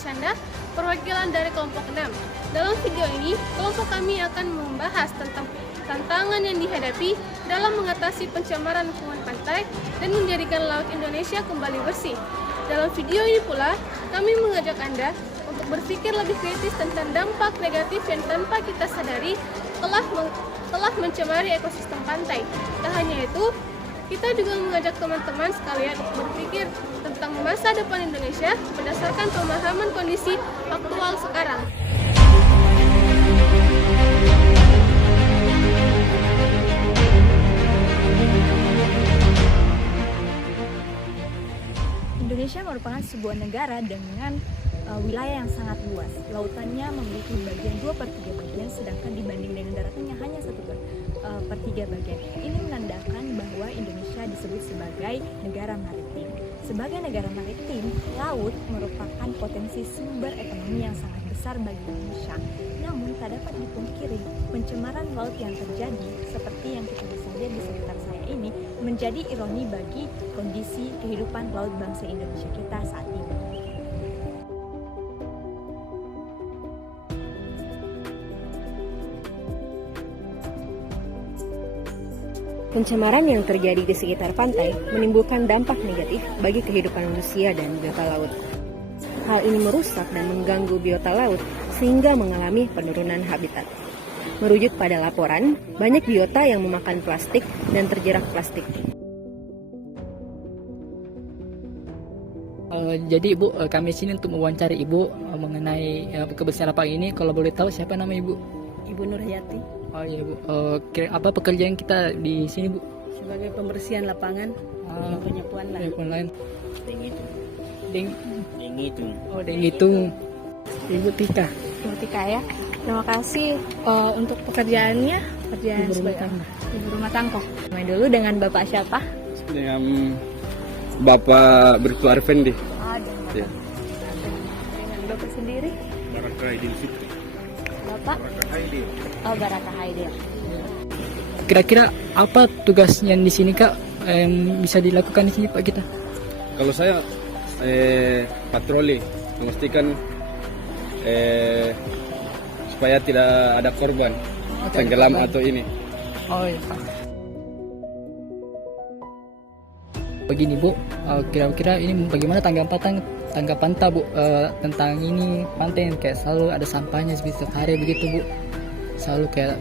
Marsyanda, perwakilan dari kelompok 6. Dalam video ini, kelompok kami akan membahas tentang tantangan yang dihadapi dalam mengatasi pencemaran lingkungan pantai dan menjadikan laut Indonesia kembali bersih. Dalam video ini pula, kami mengajak Anda untuk berpikir lebih kritis tentang dampak negatif yang tanpa kita sadari telah mencemari ekosistem pantai. Tak hanya itu, kita juga mengajak teman-teman sekalian untuk berpikir tentang masa depan Indonesia berdasarkan pemahaman kondisi aktual sekarang. Indonesia merupakan sebuah negara dengan wilayah yang sangat luas. Lautannya memiliki bagian 2/3 bagian, sedangkan dibanding dengan daratnya hanya 1/3 bagian. Ini menandakan bahwa Indonesia disebut sebagai negara maritim. Sebagai negara maritim, laut merupakan potensi sumber ekonomi yang sangat besar bagi Indonesia. Namun tak dapat dipungkiri, pencemaran laut yang terjadi seperti yang kita bisa lihat di sekitar saya ini menjadi ironi bagi kondisi kehidupan laut bangsa Indonesia kita saat ini. Pencemaran yang terjadi di sekitar pantai menimbulkan dampak negatif bagi kehidupan manusia dan biota laut. Hal ini merusak dan mengganggu biota laut sehingga mengalami penurunan habitat. Merujuk pada laporan, banyak biota yang memakan plastik dan terjerat plastik. Jadi Ibu, kami sini untuk mewawancari Ibu mengenai kebersihan lapangan ini. Kalau boleh tahu siapa nama Ibu? Ibu Nurhayati. Oh iya Bu, apa pekerjaan kita di sini Bu? Sebagai pembersihan lapangan, penyapuan lah. Penyapuan lain. Denghitung. Oh Denghitung. Ibu Tika. Ibu Tika ya. Terima kasih untuk pekerjaannya, Ibu rumah tangga. Ibu rumah tangga. Main dulu dengan Bapak siapa? Dengan Bapak Bribtu Arifendi. Dengan Bapak sendiri? Baraka Aidil Fitri. Bapak? Oh, Baraka Haidil. Kira-kira apa tugas yang di sini Kak yang bisa dilakukan di sini Pak kita? Kalau saya patroli, memastikan supaya tidak ada korban tenggelam atau ini. Oh iya Pak. Begini Bu, kira-kira ini bagaimana tanggapan Ta Bu tentang ini pantai kayak selalu ada sampahnya setiap hari begitu Bu, selalu kayak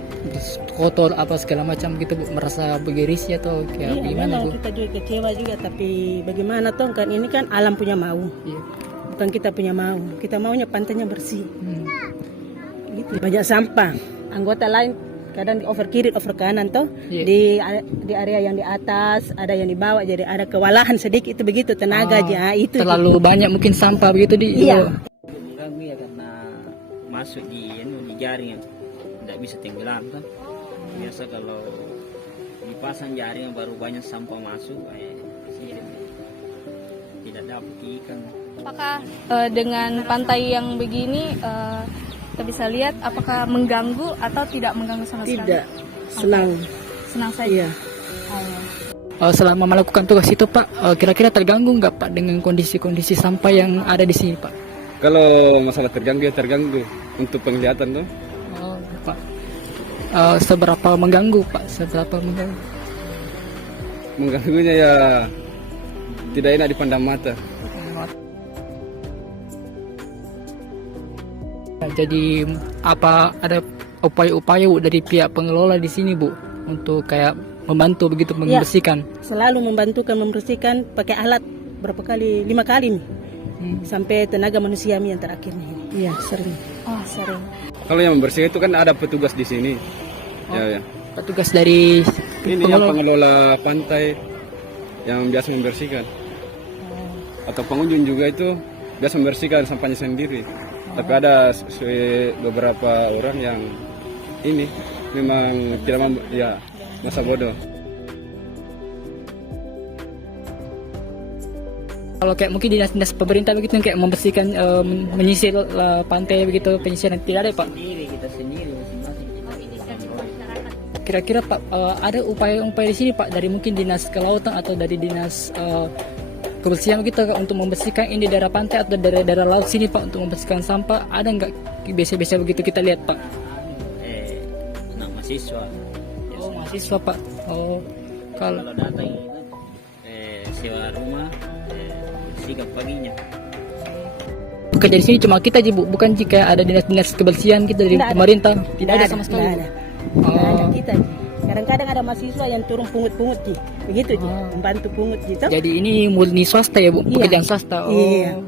kotor apa segala macam gitu Bu, merasa begirisnya atau kayak Iya, gimana Bu? kita juga kecewa juga, tapi bagaimana toh kan ini kan alam punya mau, Iya. bukan kita punya mau. Kita maunya pantainya bersih. Gitu. Banyak sampah. Anggota lain kadang di over kiri, over kanan toh. Iya. Di area yang di atas ada yang di bawah, jadi ada kewalahan sedikit itu begitu tenaga aja itu. Terlalu banyak mungkin sampah begitu di. Iya. Mengganggu ya karena masuk di jaring yang tidak bisa tenggelam kan. Biasa kalau dipasang jaring yang baru banyak sampah masuk, tidak dapat ikan. Apakah dengan pantai yang begini kita bisa lihat apakah mengganggu atau tidak mengganggu sama sekali? Tidak, Senang saja. Iya. Selama melakukan tugas itu Pak, kira-kira terganggu nggak Pak dengan kondisi-kondisi sampah yang ada di sini Pak? Kalau masalah terganggu ya terganggu untuk penglihatan tuh. Oh Pak. Seberapa mengganggu Pak? Seberapa mengganggu? Mengganggunya ya tidak enak dipandang mata. Jadi apa ada upaya-upaya Bu dari pihak pengelola di sini Bu untuk kayak membantu begitu membersihkan? Selalu membersihkan pakai alat berapa kali? 5 kali nih. Sampai tenaga manusia yang terakhir nih. Iya, sering. Oh, sering. Kalau yang membersihkan itu kan ada petugas di sini. Ya. Petugas dari Ini yang pengelola pantai yang biasa membersihkan. Atau pengunjung juga itu biasa membersihkan sampahnya sendiri. Tapi ada beberapa orang yang ini memang tidak masa bodoh. Kalau kayak mungkin dinas-dinas pemerintah begitu yang kayak membersihkan menyisir pantai begitu, penyisiran tidak ada Pak? Kita sendiri masing-masing. Kira-kira Pak ada upaya-upaya di sini Pak dari mungkin dinas kelautan atau dari dinas kebersihan kita Kak, untuk membersihkan ini daerah pantai atau daerah laut sini Pak untuk membersihkan sampah, ada nggak biasa-biasa begitu kita lihat Pak? Anak mahasiswa. Oh mahasiswa Pak. Oh kalau Kalau datang itu sewa rumah, bersihkan paginya. bekerja di sini cuma kita aja Bu, bukan jika ada dinas-dinas kebersihan kita dari Tidak ada. pemerintah, tidak ada sama sekali. Tidak ada. Tidak ada kita Ji. Kadang-kadang ada mahasiswa yang turun pungut-pungut Ji. Begitu Ji, membantu pungut gitu. Jadi ini murni swasta ya Bu, Iya. pekerjaan swasta. Oh. Iya.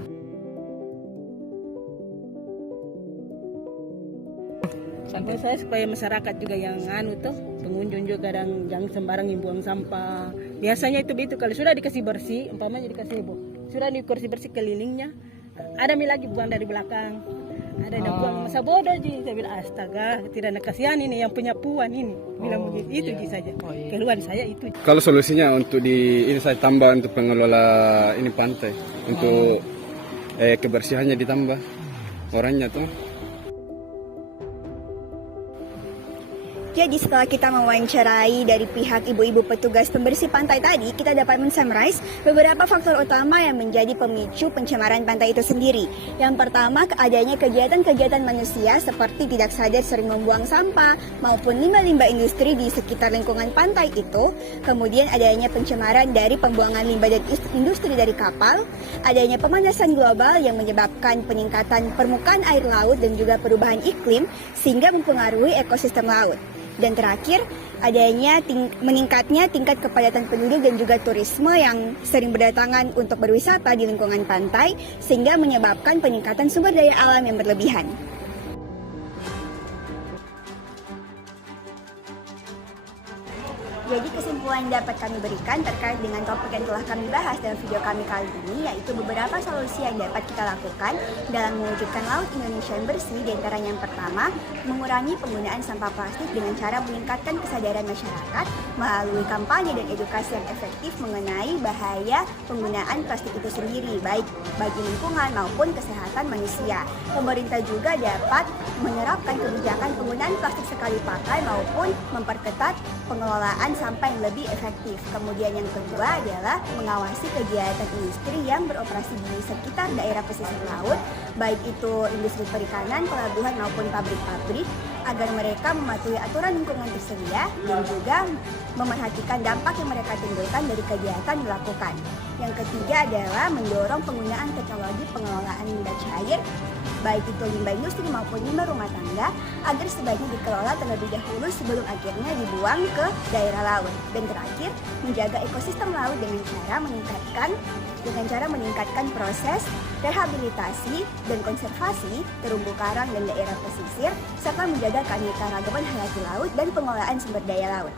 Sampai saya supaya masyarakat juga yang tuh pengunjung juga kadang jangan sembarang buang sampah. Biasanya itu kalau sudah dikasih bersih, umpamanya dikasih sudah dikasih bersih kelilingnya, ada lagi buang dari belakang. Ada yang buang masa bodoh Ji. Saya bilang astaga, tidak ada kasihan ini yang punya puan ini. Bilang begitu itu Ji saja. Keluhan saya itu. Kalau solusinya untuk ini saya tambah untuk pengelola ini pantai, untuk kebersihannya ditambah orangnya tuh. Jadi setelah kita mewawancarai dari pihak ibu-ibu petugas pembersih pantai tadi, kita dapat men-summarize beberapa faktor utama yang menjadi pemicu pencemaran pantai itu sendiri. Yang pertama, adanya kegiatan-kegiatan manusia seperti tidak sadar sering membuang sampah maupun limbah-limbah industri di sekitar lingkungan pantai itu. Kemudian adanya pencemaran dari pembuangan limbah dan industri dari kapal, adanya pemanasan global yang menyebabkan peningkatan permukaan air laut dan juga perubahan iklim sehingga mempengaruhi ekosistem laut. Dan terakhir, adanya meningkatnya tingkat kepadatan penduduk dan juga turisme yang sering berdatangan untuk berwisata di lingkungan pantai sehingga menyebabkan peningkatan sumber daya alam yang berlebihan. Jadi kesimpulan yang dapat kami berikan terkait dengan topik yang telah kami bahas dalam video kami kali ini, yaitu beberapa solusi yang dapat kita lakukan dalam mewujudkan laut Indonesia yang bersih. Di antaranya yang pertama, mengurangi penggunaan sampah plastik dengan cara meningkatkan kesadaran masyarakat melalui kampanye dan edukasi yang efektif mengenai bahaya penggunaan plastik itu sendiri, baik bagi lingkungan maupun kesehatan manusia. Pemerintah juga dapat menerapkan kebijakan penggunaan plastik sekali pakai maupun memperketat pengelolaan sampah yang lebih efektif. Kemudian yang kedua adalah mengawasi kegiatan industri yang beroperasi di sekitar daerah pesisir laut, baik itu industri perikanan, pelabuhan maupun pabrik-pabrik, agar mereka mematuhi aturan lingkungan tersedia dan juga memerhatikan dampak yang mereka timbulkan dari kegiatan dilakukan. Yang ketiga adalah mendorong penggunaan teknologi pengelolaan limbah cair, baik itu limbah industri maupun limbah rumah tangga, agar sebaiknya dikelola terlebih dahulu sebelum akhirnya dibuang ke daerah laut. Dan terakhir, menjaga ekosistem laut dengan cara meningkatkan proses rehabilitasi dan konservasi terumbu karang dan daerah pesisir, serta menjaga keanekaragaman hayati laut dan pengelolaan sumber daya laut.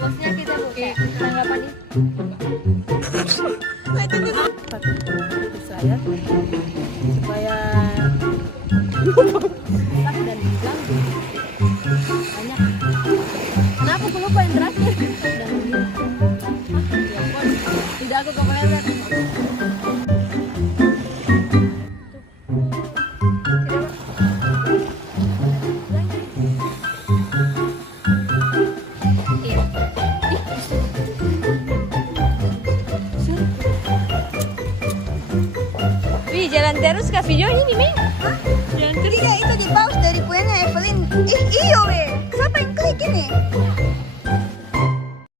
Maksudnya kita buka tanggapan ini. Untuk saya supaya dan bilang banyak. Kenapa aku lupa yang terakhir? Tidak aku kepleset. Wih, jalan terus ke video ini, Ming. Tidak, itu di pause dari punya Evelyn. Iyo weh, siapa yang klik ini?